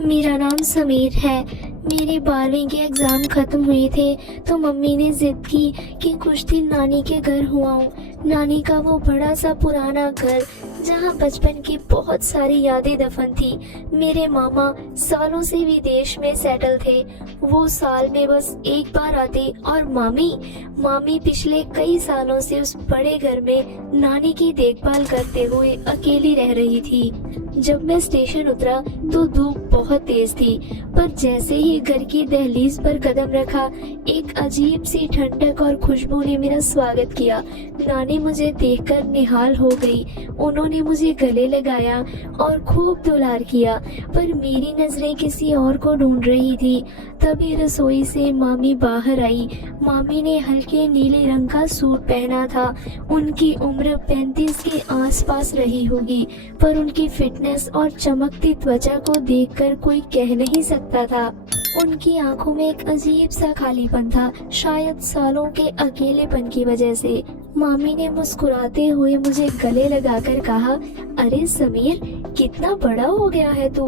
मेरा नाम समीर है। मेरे 12वीं के एग्ज़ाम ख़त्म हुए थे तो मम्मी ने ज़िद की कि कुछ दिन नानी के घर हो आऊँ। नानी का वो बड़ा सा पुराना घर जहाँ बचपन की बहुत सारी यादें दफन थी। मेरे मामा सालों से विदेश में सेटल थे। वो साल में बस एक बार आते और मामी पिछले कई सालों से उस बड़े घर में नानी की देखभाल करते हुए अकेली रह रही थी। जब मैं स्टेशन उतरा तो धूप बहुत तेज थी, पर जैसे ही घर की दहलीज पर कदम रखा, एक अजीब सी ठंडक और खुशबू ने मेरा स्वागत किया। नानी मुझे देखकर निहाल हो गई। उन्होंने मुझे गले लगाया और खूब दुलार किया, पर मेरी नजरें किसी और को ढूंढ रही थी। तभी रसोई से मामी बाहर आई। मामी ने हल्के नीले रंग का सूट पहना था। उनकी उम्र 35 के आसपास रही होगी, पर उनकी फिटनेस और चमकती त्वचा को देखकर कोई कह नहीं सकता था। उनकी आंखों में एक अजीब सा खालीपन था, शायद सालों के अकेलेपन की वजह से। मामी ने मुस्कुराते हुए मुझे गले लगाकर कहा, अरे समीर, कितना बड़ा हो गया है तू।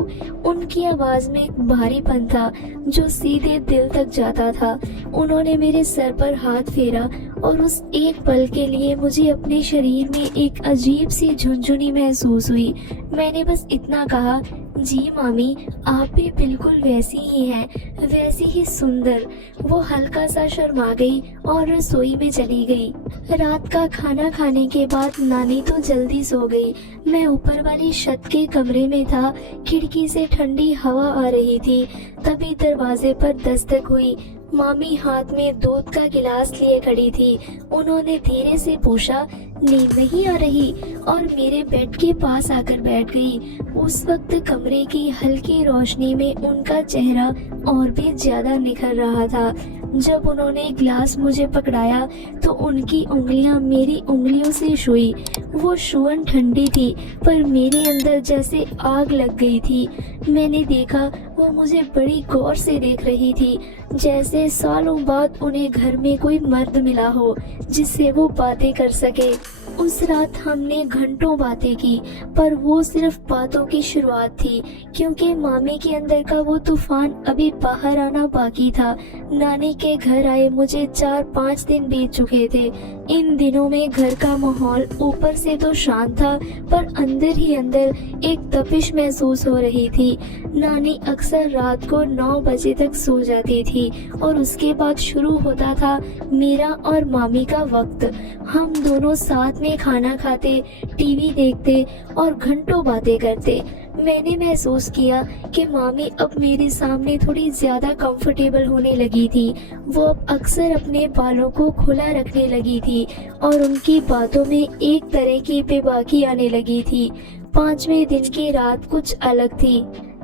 उनकी आवाज में एक भारीपन था जो सीधे दिल तक जाता था। उन्होंने मेरे सर पर हाथ फेरा और उस एक पल के लिए मुझे अपने शरीर में एक अजीब सी झुनझुनी महसूस हुई। मैंने बस इतना कहा, जी मामी, आप भी बिल्कुल वैसी ही हैं, वैसी ही सुंदर। वो हल्का सा शर्मा गई और रसोई में चली गई। रात का खाना खाने के बाद नानी तो जल्दी सो गई। मैं ऊपर वाली छत के कमरे में था। खिड़की से ठंडी हवा आ रही थी। तभी दरवाजे पर दस्तक हुई। मामी हाथ में दूध का गिलास लिए खड़ी थी। उन्होंने धीरे से पूछा, नींद नहीं आ रही? और मेरे बेड के पास आकर बैठ गई। उस वक्त कमरे की हल्की रोशनी में उनका चेहरा और भी ज्यादा निखर रहा था। जब उन्होंने गिलास मुझे पकड़ाया तो उनकी उंगलियां मेरी उंगलियों से छुई। वो छुअन ठंडी थी, पर मेरे अंदर जैसे आग लग गई थी। मैंने देखा वो मुझे बड़ी गौर से देख रही थी, जैसे सालों बाद उन्हें घर में कोई मर्द मिला हो जिससे वो बातें कर सके। उस रात हमने घंटों बातें की, पर वो सिर्फ बातों की शुरुआत थी, क्योंकि मामी के अंदर का वो तूफान अभी बाहर आना बाकी था। नानी के घर आए मुझे 4-5 दिन बीत चुके थे। इन दिनों में घर का माहौल ऊपर से तो शांत था, पर अंदर ही अंदर एक तपिश महसूस हो रही थी। नानी अक्सर रात को 9 बजे तक सो जाती थी और उसके बाद शुरू होता था मेरा और मामी का वक्त। हम दोनों साथ में खाना खाते, टीवी देखते और घंटों बातें करते। मैंने महसूस किया कि मामी अब मेरे सामने थोड़ी ज्यादा कंफर्टेबल होने लगी थी। वो अब अक्सर अपने बालों को खुला रखने लगी थी और उनकी बातों में एक तरह की बेबाकी आने लगी थी। 5वें दिन की रात कुछ अलग थी।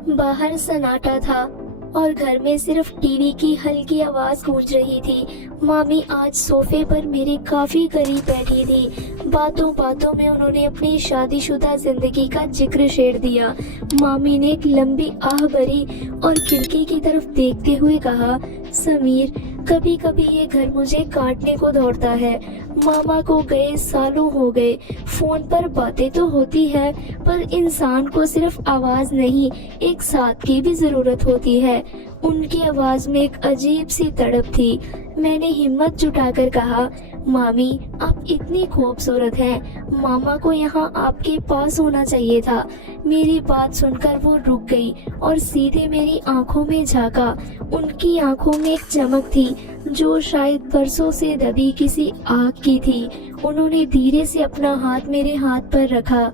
बाहर सन्नाटा था और घर में सिर्फ टीवी की हल्की आवाज गूंज रही थी। मामी आज सोफे पर मेरे काफी करीब बैठी थी। बातों बातों में उन्होंने अपनी शादीशुदा जिंदगी का जिक्र छेड़ दिया। मामी ने एक लंबी आह भरी और खिड़की की तरफ देखते हुए कहा, समीर, कभी कभी ये घर मुझे काटने को दौड़ता है। मामा को गए सालों हो गए। फोन पर बातें तो होती है, पर इंसान को सिर्फ आवाज नहीं, एक साथ की भी जरूरत होती है। उनकी आवाज में एक अजीब सी तड़प थी। मैंने हिम्मत जुटाकर कहा, मामी, आप इतनी खूबसूरत हैं। मामा को यहाँ आपके पास होना चाहिए था। मेरी बात सुनकर वो रुक गई और सीधे मेरी आंखों में झांका। उनकी आंखों में एक चमक थी जो शायद बरसों से दबी किसी आग की थी। उन्होंने धीरे से अपना हाथ मेरे हाथ पर रखा।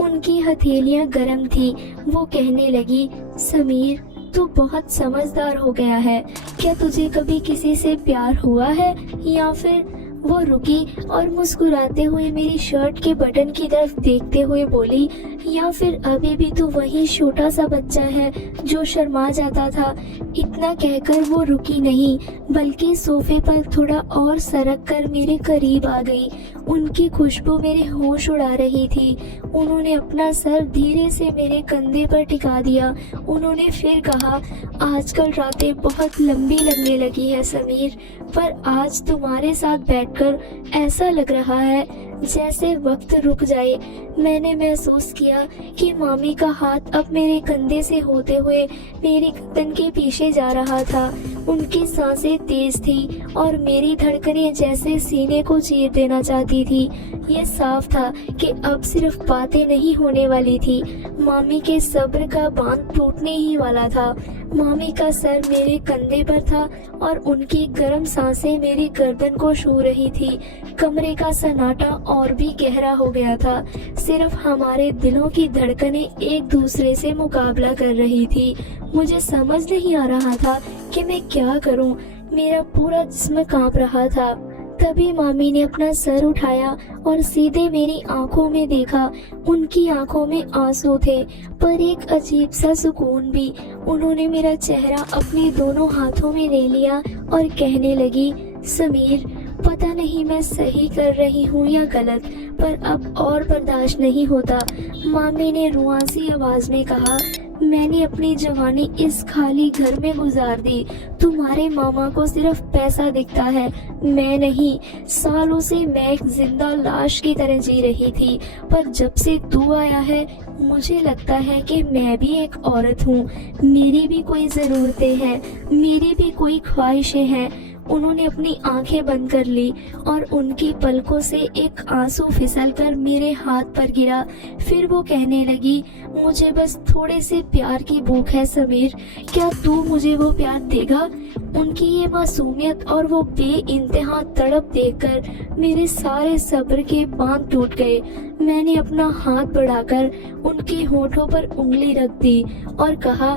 उनकी हथेलियां गर्म थी। वो कहने लगी, समीर, तू बहुत समझदार हो गया है। क्या तुझे कभी किसी से प्यार हुआ है? या फिर? वो रुकी और मुस्कुराते हुए मेरी शर्ट के बटन की तरफ देखते हुए बोली, या फिर अभी भी तू वही छोटा सा बच्चा है जो शर्मा जाता था? इतना कहकर वो रुकी नहीं, बल्कि सोफे पर थोड़ा और सरक कर मेरे करीब आ गई। उनकी खुशबू मेरे होश उड़ा रही थी। उन्होंने अपना सर धीरे से मेरे कंधे पर टिका दिया। उन्होंने फिर कहा, आजकल रातें बहुत लंबी लगने लगी है समीर, पर आज तुम्हारे साथ बैठकर ऐसा लग रहा है जैसे वक्त रुक जाए। मैंने महसूस किया कि मामी का हाथ अब मेरे कंधे से होते हुए मेरी गर्दन के पीछे जा रहा था। उनकी सांसें तेज थी और मेरी धड़कनें जैसे सीने को चीर देना चाहती थी। ये साफ था कि अब सिर्फ बातें नहीं होने वाली थी, मामी के सब्र का बांध टूटने ही वाला था। मामी का सर मेरे कंधे पर था और उनकी गर्म सांसें मेरी गर्दन को छू रही थी। कमरे का सन्नाटा और भी गहरा हो गया था। सिर्फ हमारे दिलों की धड़कनें एक दूसरे से मुकाबला कर रही थी। मुझे समझ नहीं आ रहा था कि मैं क्या करूं। मेरा पूरा जिस्म कांप रहा था। तभी मामी ने अपना सर उठाया और सीधे मेरी आंखों में देखा। उनकी आंखों में आंसू थे, पर एक अजीब सा सुकून भी। उन्होंने मेरा चेहरा अपने दोनों हाथों में ले लिया और कहने लगी, समीर, पता नहीं मैं सही कर रही हूँ या गलत, पर अब और बर्दाश्त नहीं होता। मामी ने रुआंसी आवाज में कहा, मैंने अपनी जवानी इस खाली घर में गुजार दी। तुम्हारे मामा को सिर्फ पैसा दिखता है, मैं नहीं। सालों से मैं एक जिंदा लाश की तरह जी रही थी, पर जब से तू आया है मुझे लगता है कि मैं भी एक औरत हूँ। मेरी भी कोई ज़रूरतें हैं, मेरी भी कोई ख्वाहिशें हैं। उन्होंने अपनी आंखें बंद कर ली और उनकी पलकों से एक आंसू फिसलकर मेरे हाथ पर गिरा। फिर वो कहने लगी, मुझे बस थोड़े से प्यार की भूख है समीर, क्या तू मुझे वो प्यार देगा? उनकी ये मासूमियत और वो बेइंतहा तड़प देखकर मेरे सारे सब्र के बांध टूट गए। मैंने अपना हाथ बढ़ाकर उनके होठों पर उंगली रख दी और कहा,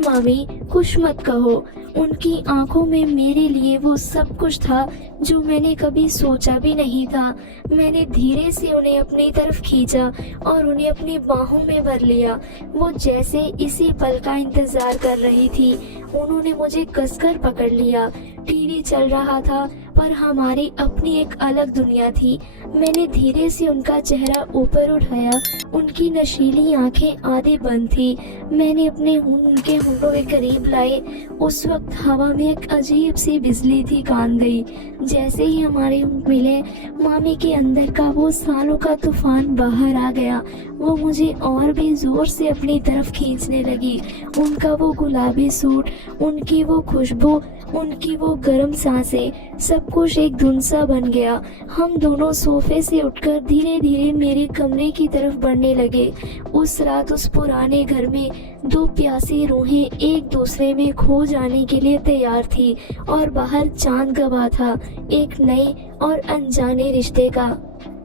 मामी, कुछ मत कहो। उनकी आंखों में मेरे लिए वो सब कुछ था जो मैंने कभी सोचा भी नहीं था। मैंने धीरे से उन्हें अपनी तरफ खींचा और उन्हें अपनी बाहों में भर लिया। वो जैसे इसी पल का इंतजार कर रही थी। उन्होंने मुझे कसकर पकड़ लिया। टीवी चल रहा था, पर हमारी अपनी एक अलग दुनिया थी। मैंने धीरे से उनका चेहरा ऊपर उठाया। उनकी नशीली आंखें आधी बंद थी। मैंने अपने उनके होठों के करीब लाए। उस वक्त हवा में एक अजीब सी बिजली थी कान गई। जैसे ही हमारे होंठ मिले, मामी के अंदर का वो सालों का तूफान बाहर आ गया। वो मुझे और भी जोर से अपनी तरफ खींचने लगी। उनका वो गुलाबी सूट, उनकी वो खुशबू, उनकी वो गर्म सांसें, सब कुछ एक धुन सा बन गया। हम दोनों सोफे से उठकर धीरे धीरे मेरे कमरे की तरफ बढ़ने लगे। उस रात उस पुराने घर में दो प्यासी रूहें एक दूसरे में खो जाने के लिए तैयार थी और बाहर चांद गवाह था एक नए और अनजाने रिश्ते का।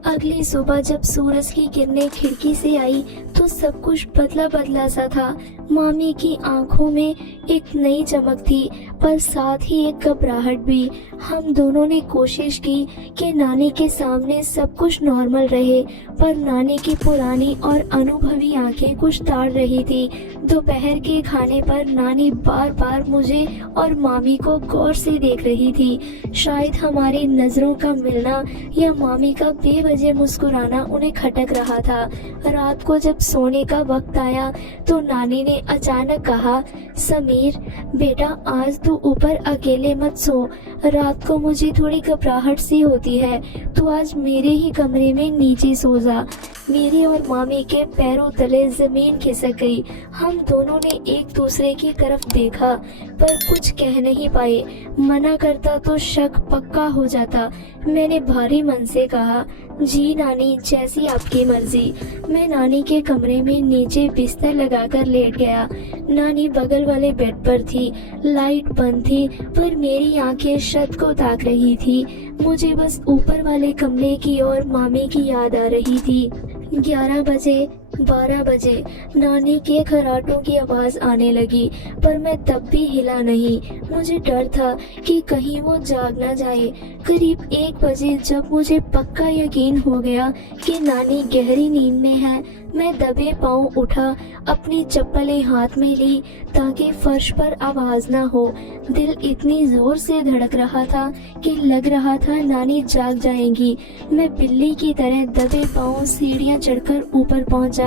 अगली सुबह जब सूरज की किरणें खिड़की से आई तो सब कुछ बदला बदला सा था। मामी की आंखों में एक नई चमक थी, पर साथ ही एक घबराहट भी। हम दोनों ने कोशिश की कि नानी के सामने सब कुछ नॉर्मल रहे, पर नानी की पुरानी और अनुभवी आंखें कुछ ताड़ रही थी। दोपहर के खाने पर नानी बार बार मुझे और मामी को गौर से देख रही थी। शायद हमारी नजरों का मिलना या मामी का बेवजह मुस्कुराना उन्हें खटक रहा था। रात को जब सोने का वक्त आया तो नानी ने अचानक कहा, समीर बेटा, आज तू ऊपर अकेले मत सो। रात को मुझे थोड़ी घबराहट सी होती है, तू आज मेरे ही कमरे में नीचे सो जा। मेरी और मामी के पैरों तले जमीन खिसक गई। हम दोनों ने एक दूसरे की तरफ देखा, पर कुछ कह नहीं पाए। मना करता तो शक पक्का हो जाता। मैंने भारी मन से कहा, जी नानी, जैसी आपकी मर्जी। मैं नानी के कमरे में नीचे बिस्तर लगाकर लेट गया। नानी बगल वाले बेड पर थी। लाइट बंद थी, पर मेरी आंखें छत को ताक रही थी। मुझे बस ऊपर वाले कमरे की और मामी की याद आ रही थी। 11 बजे, 12 बजे नानी के खर्राटों की आवाज आने लगी, पर मैं तब भी हिला नहीं। मुझे डर था कि कहीं वो जाग ना जाए। करीब 1 बजे जब मुझे पक्का यकीन हो गया कि नानी गहरी नींद में है, मैं दबे पांव उठा, अपनी चप्पलें हाथ में ली ताकि फर्श पर आवाज ना हो। दिल इतनी जोर से धड़क रहा था कि लग रहा था नानी जाग जाएंगी। मैं बिल्ली की तरह दबे पांव सीढ़ियां चढ़कर ऊपर पहुंचा।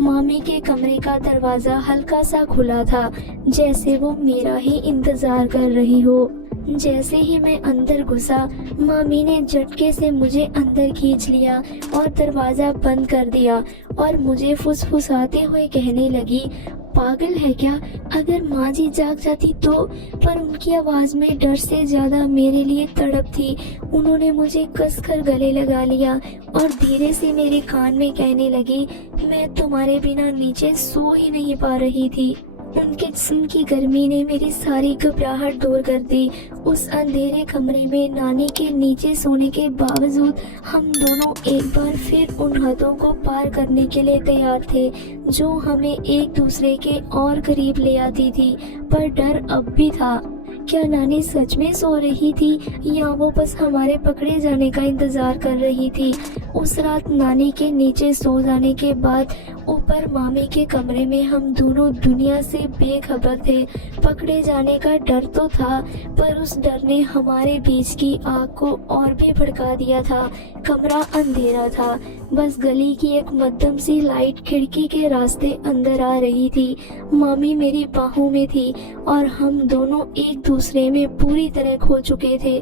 मामी के कमरे का दरवाजा हल्का सा खुला था, जैसे वो मेरा ही इंतजार कर रही हो। जैसे ही मैं अंदर घुसा, मामी ने झटके से मुझे अंदर खींच लिया और दरवाजा बंद कर दिया और मुझे फुसफुसाते हुए कहने लगी, पागल है क्या? अगर माँ जी जाग जाती तो? पर उनकी आवाज में डर से ज्यादा मेरे लिए तड़प थी। उन्होंने मुझे कसकर गले लगा लिया और धीरे से मेरे कान में कहने लगी, मैं तुम्हारे बिना नीचे सो ही नहीं पा रही थी। उनके जिस्म की गर्मी ने मेरी सारी घबराहट दूर कर दी। उस अंधेरे कमरे में नानी के नीचे सोने के बावजूद हम दोनों एक बार फिर उन हदों को पार करने के लिए तैयार थे जो हमें एक दूसरे के और करीब ले आती थी। पर डर अब भी था। क्या नानी सच में सो रही थी या वो बस हमारे पकड़े जाने का इंतजार कर रही थी? उस रात नानी के नीचे सो जाने के बाद ऊपर मामी के कमरे में हम दोनों दुनिया से बेखबर थे। पकड़े जाने का डर तो था, पर उस डर ने हमारे बीच की आग को और भी भड़का दिया था। कमरा अंधेरा था, बस गली की एक मध्यम सी लाइट खिड़की के रास्ते अंदर आ रही थी। मामी मेरी बाहों में थी और हम दोनों एक दूसरे में पूरी तरह खो चुके थे।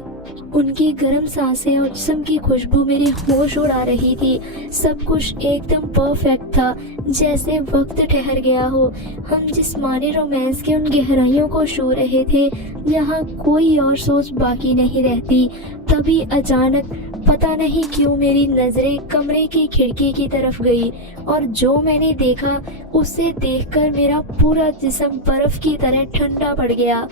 उनकी गर्म सांसें और जिस्म की खुशबू मेरे होश उड़ा रही थी। सब कुछ एकदम परफेक्ट था, जैसे वक्त ठहर गया हो। हम जिस्मानी रोमांस के उन गहराइयों को छू रहे थे जहाँ कोई और सोच बाकी नहीं रहती। तभी अचानक पता नहीं क्यों मेरी नजरें कमरे की खिड़की की तरफ गई और जो मैंने देखा उसे देखकर मेरा पूरा जिस्म बर्फ की तरह ठंडा पड़ गया।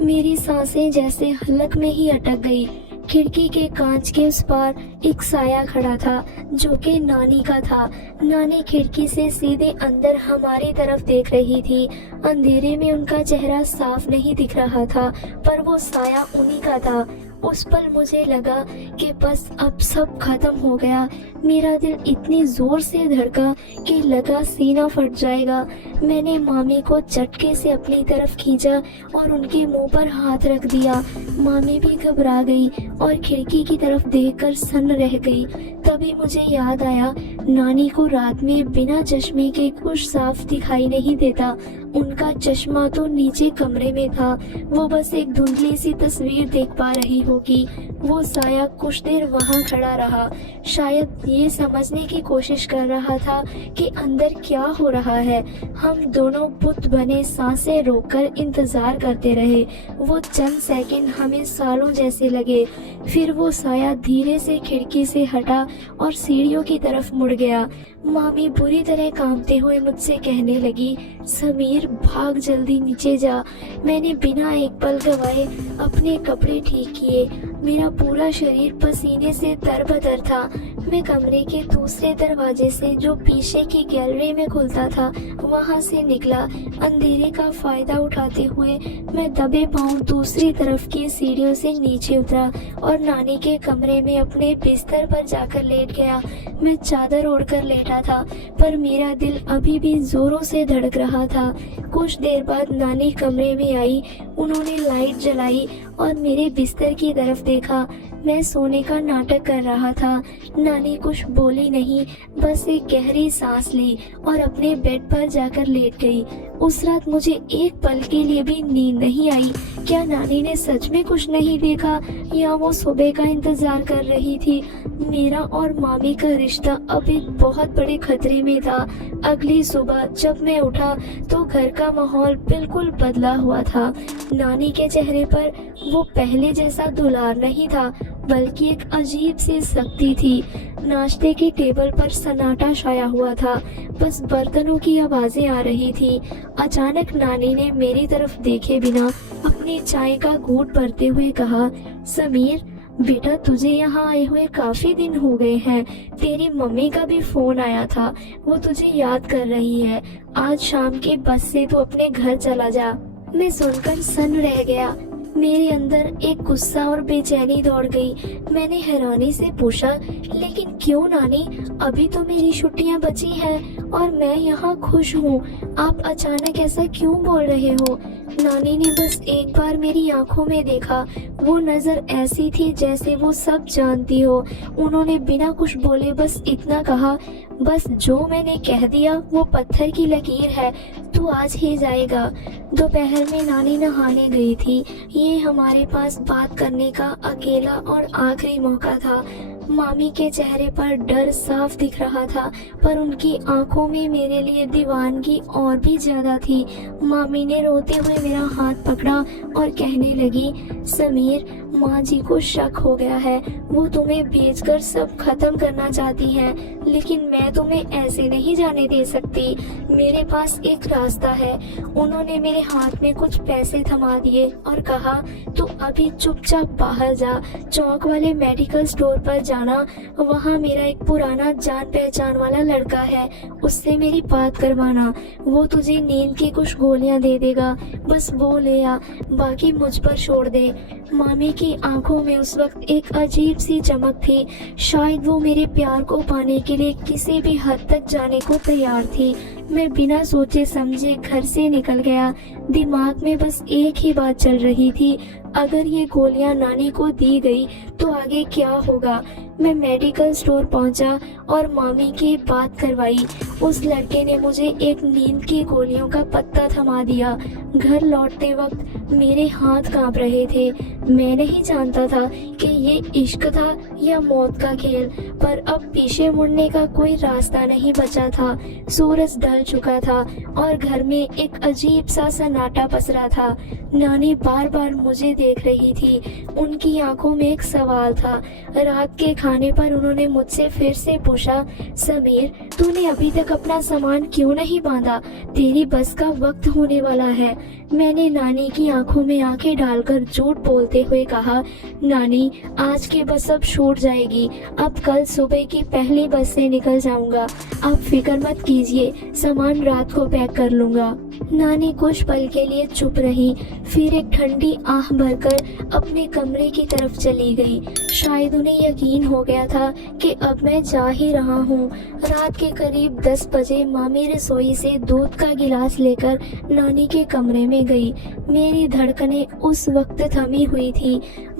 मेरी सांसें जैसे हलक में ही अटक गई। खिड़की के कांच के उस पार एक साया खड़ा था जो कि नानी का था। नानी खिड़की से सीधे अंदर हमारी तरफ देख रही थी। अंधेरे में उनका चेहरा साफ नहीं दिख रहा था, पर वो साया उन्हीं का था। उस पल मुझे लगा कि बस अब सब खत्म हो गया। मेरा दिल इतनी जोर से धड़का कि लगा सीना फट जाएगा। मैंने मामी को झटके से अपनी तरफ खींचा और उनके मुंह पर हाथ रख दिया। मामी भी घबरा गई और खिड़की की तरफ देखकर सन्न रह गई। तभी मुझे याद आया, नानी को रात में बिना चश्मे के कुछ साफ दिखाई नहीं देता। उनका चश्मा तो नीचे कमरे में था। वो बस एक धुंधली सी तस्वीर देख पा रही होगी। वो साया कुछ देर वहाँ खड़ा रहा, शायद ये समझने की कोशिश कर रहा था कि अंदर क्या हो रहा है। हम दोनों बुत बने सांसें रोककर इंतजार करते रहे। वो चंद सेकंड हमें सालों जैसे लगे। फिर वो साया धीरे से खिड़की से हटा और सीढ़ियों की तरफ मुड़ गया। मामी बुरी तरह कांपते हुए मुझसे कहने लगी, समीर भाग जल्दी नीचे जा। मैंने बिना एक पल गवाए अपने कपड़े ठीक किए। मेरा पूरा शरीर पसीने से तरबतर था। मैं कमरे के दूसरे दरवाजे से जो पीछे की गैलरी में खुलता था वहां से निकला। अंधेरे का फायदा उठाते हुए मैं दबे पांव दूसरी तरफ की सीढ़ियों से नीचे उतरा और नानी के कमरे में अपने बिस्तर पर जाकर लेट गया। मैं चादर ओढ़कर लेटा था, पर मेरा दिल अभी भी जोरों से धड़क रहा था। कुछ देर बाद नानी कमरे में आई। उन्होंने लाइट जलाई और मेरे बिस्तर की तरफ देखा। मैं सोने का नाटक कर रहा था। नानी कुछ बोली नहीं, बस एक गहरी सांस ली और अपने बेड पर जाकर लेट गई। उस रात मुझे एक पल के लिए भी नींद नहीं आई। क्या नानी ने सच में कुछ नहीं देखा या वो सुबह का इंतजार कर रही थी? मेरा और मामी का रिश्ता अब एक बहुत बड़े खतरे में था। अगली सुबह जब मैं उठा तो घर का माहौल बिल्कुल बदला हुआ था। नानी के चेहरे पर वो पहले जैसा दुलार नहीं था, बल्कि एक अजीब सी सख्ती थी। नाश्ते की टेबल पर सन्नाटा छाया हुआ था, बस बर्तनों की आवाजें आ रही थी। अचानक नानी ने मेरी तरफ देखे बिना अपनी चाय का घूंट भरते हुए कहा, समीर बेटा, तुझे यहाँ आए हुए काफी दिन हो गए हैं। तेरी मम्मी का भी फोन आया था, वो तुझे याद कर रही है। आज शाम की बस से तू अपने घर चला जा। मैं सुनकर सन्न रह गया। मेरे अंदर एक गुस्सा और बेचैनी दौड़ गई। मैंने हैरानी से पूछा, लेकिन क्यों नानी? अभी तो मेरी छुट्टियां बची हैं और मैं यहाँ खुश हूँ। आप अचानक ऐसा क्यों बोल रहे हो? नानी ने बस एक बार मेरी आंखों में देखा। वो नजर ऐसी थी जैसे वो सब जानती हो। उन्होंने बिना कुछ बोले बस इतना कहा, बस जो मैंने कह दिया वो पत्थर की लकीर है, तू आज ही जाएगा। दोपहर में नानी नहाने गई थी। ये हमारे पास बात करने का अकेला और आखिरी मौका था। मामी के चेहरे पर डर साफ दिख रहा था, पर उनकी आंखों में मेरे लिए दीवानगी और भी ज्यादा थी। मामी ने रोते हुए मेरा हाथ पकड़ा और कहने लगी, समीर, माँ जी को शक हो गया है, वो तुम्हें बेचकर सब खत्म करना चाहती हैं, लेकिन मैं तुम्हें ऐसे नहीं जाने दे सकती। मेरे पास एक रास्ता है। उन्होंने मेरे हाथ में कुछ पैसे थमा दिए और कहा, तू अभी चुपचाप बाहर जा, चौक वाले मेडिकल स्टोर पर जाना, वहाँ मेरा एक पुराना जान पहचान वाला लड़का है, उससे मेरी बात करवाना। वो तुझे नींद की कुछ गोलियां दे देगा, बस वो ले आ, बाकी मुझ पर छोड़ दे। मामी की आंखों में उस वक्त एक अजीब सी चमक थी। शायद वो मेरे प्यार को पाने के लिए किसी भी हद तक जाने को तैयार थी। मैं बिना सोचे समझे घर से निकल गया। दिमाग में बस एक ही बात चल रही थी, अगर ये गोलियां नानी को दी गई तो आगे क्या होगा। मैं मेडिकल स्टोर पहुंचा और मामी की बात करवाई। उस लड़के ने मुझे एक नींद की गोलियों का पत्ता थमा दिया। घर लौटते वक्त मेरे हाथ कांप रहे थे। मैं नहीं जानता था कि ये इश्क था या मौत का खेल, पर अब पीछे मुड़ने का कोई रास्ता नहीं बचा था। सूरज ढल चुका था और घर में एक अजीब सा सन्नाटा पसरा था। नानी बार बार मुझे देख रही थी। उनकी आंखों में एक सवाल था। रात के खाने पर उन्होंने मुझसे फिर से पूछा, समीर, तूने अभी तक अपना सामान क्यों नहीं बांधा? तेरी बस का वक्त होने वाला है। मैंने नानी की आंखों में आंखें डालकर झूठ बोलते हुए कहा, नानी, आज की बस अब छूट जाएगी। अब कल सुबह की पहली बस से निकल जाऊंगा। आप फिक्र मत कीजिए, सामान रात को पैक कर लूंगा। नानी कुछ पल के लिए चुप रही, फिर एक ठंडी आह भरकर अपने कमरे की तरफ चली गई। शायद उन्हें यकीन हो गया था कि अब मैं जा ही रहा हूँ। रात के करीब 10 बजे मामी रसोई से दूध का गिलास लेकर नानी के कमरे में गई। मेरी धड़कनें उस वक्त थमी हुई थी।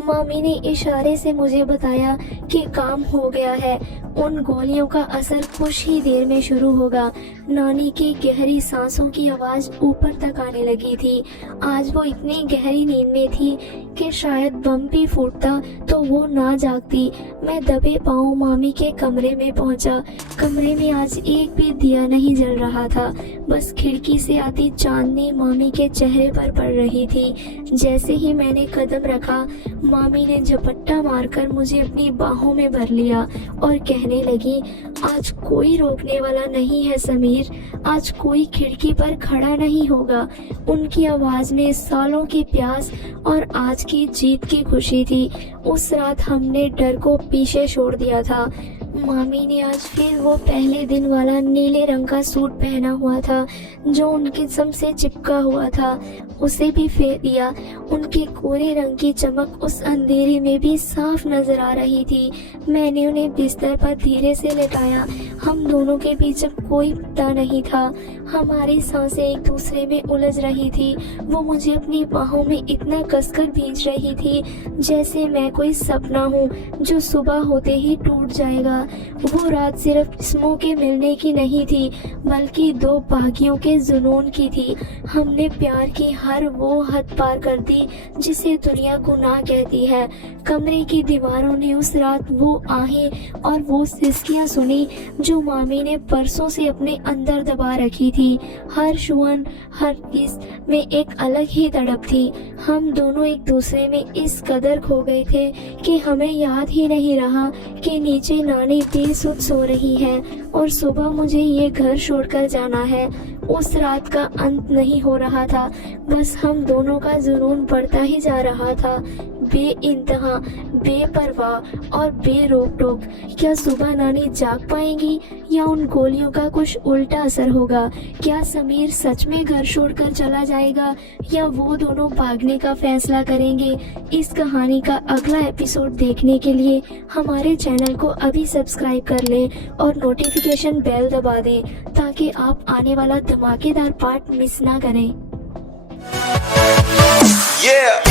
मामी ने इशारे से मुझे बताया कि काम हो गया है, उन गोलियों का असर कुछ ही देर में शुरू होगा। नानी की गहरी सांसों की आवाज ऊपर तक आने लगी थी। आज वो इतनी गहरी नींद में थी कि शायद बम भी फूटता तो वो ना जागती। मैं दबे पांव मामी के कमरे में पहुंचा। कमरे में आज एक भी दिया नहीं जल रहा था, बस खिड़की से आती चांदनी मामी के चेहरे पर पड़ रही थी। जैसे ही मैंने कदम रखा, मामी ने झपट्टा मारकर मुझे अपनी बाहों में भर लिया और कहने लगी, आज कोई रोकने वाला नहीं है समीर, आज कोई खिड़की पर खड़ा नहीं होगा। उनकी आवाज में सालों की प्यास और आज की जीत की खुशी थी। उस रात हमने डर को पीछे छोड़ दिया था। मामी ने आज फिर वो पहले दिन वाला नीले रंग का सूट पहना हुआ था जो उनके जिस्म से चिपका हुआ था, उसे भी फेर दिया। उनके कोरे रंग की चमक उस अंधेरे में भी साफ नजर आ रही थी। मैंने उन्हें बिस्तर पर धीरे से लेटाया। हम दोनों के बीच अब कोई पर्दा नहीं था। हमारी सांसें एक दूसरे में उलझ रही थी। वो मुझे अपनी बाहों में इतना कसकर भींच रही थी जैसे मैं कोई सपना हूँ जो सुबह होते ही टूट जाएगा। वो रात सिर्फ जिस्मों के मिलने की नहीं थी, बल्कि दो बागियों के जुनून की थी। हमने प्यार की हर वो हद पार कर दी जिसे दुनिया गुनाह कहती है। कमरे की दीवारों ने उस रात वो आहें और वो सिसकियां सुनी जो मामी ने परसों से अपने अंदर दबा रखी थी। हर छुअन, हर किस में एक अलग ही तड़प थी। हम दोनों एक दूसरे में इस कदर खो गए थे कि हमें याद ही नहीं रहा कि नीचे नानी बेसुध सो रही है और सुबह मुझे ये घर छोड़कर जाना है। उस रात का अंत नहीं हो रहा था, बस हम दोनों का जुनून बढ़ता ही जा रहा था, बेइंतहा, बेपरवाह और बेरोक टोक। क्या सुबह नानी जाग पाएंगी या उन गोलियों का कुछ उल्टा असर होगा? क्या समीर सच में घर छोड़कर चला जाएगा या वो दोनों भागने का फैसला करेंगे? इस कहानी का अगला एपिसोड देखने के लिए हमारे चैनल को अभी सब्सक्राइब कर लें और नोटिफिकेशन बेल दबा दें ताकि आप आने वाला धमाकेदार पार्ट मिस ना करें। Yeah.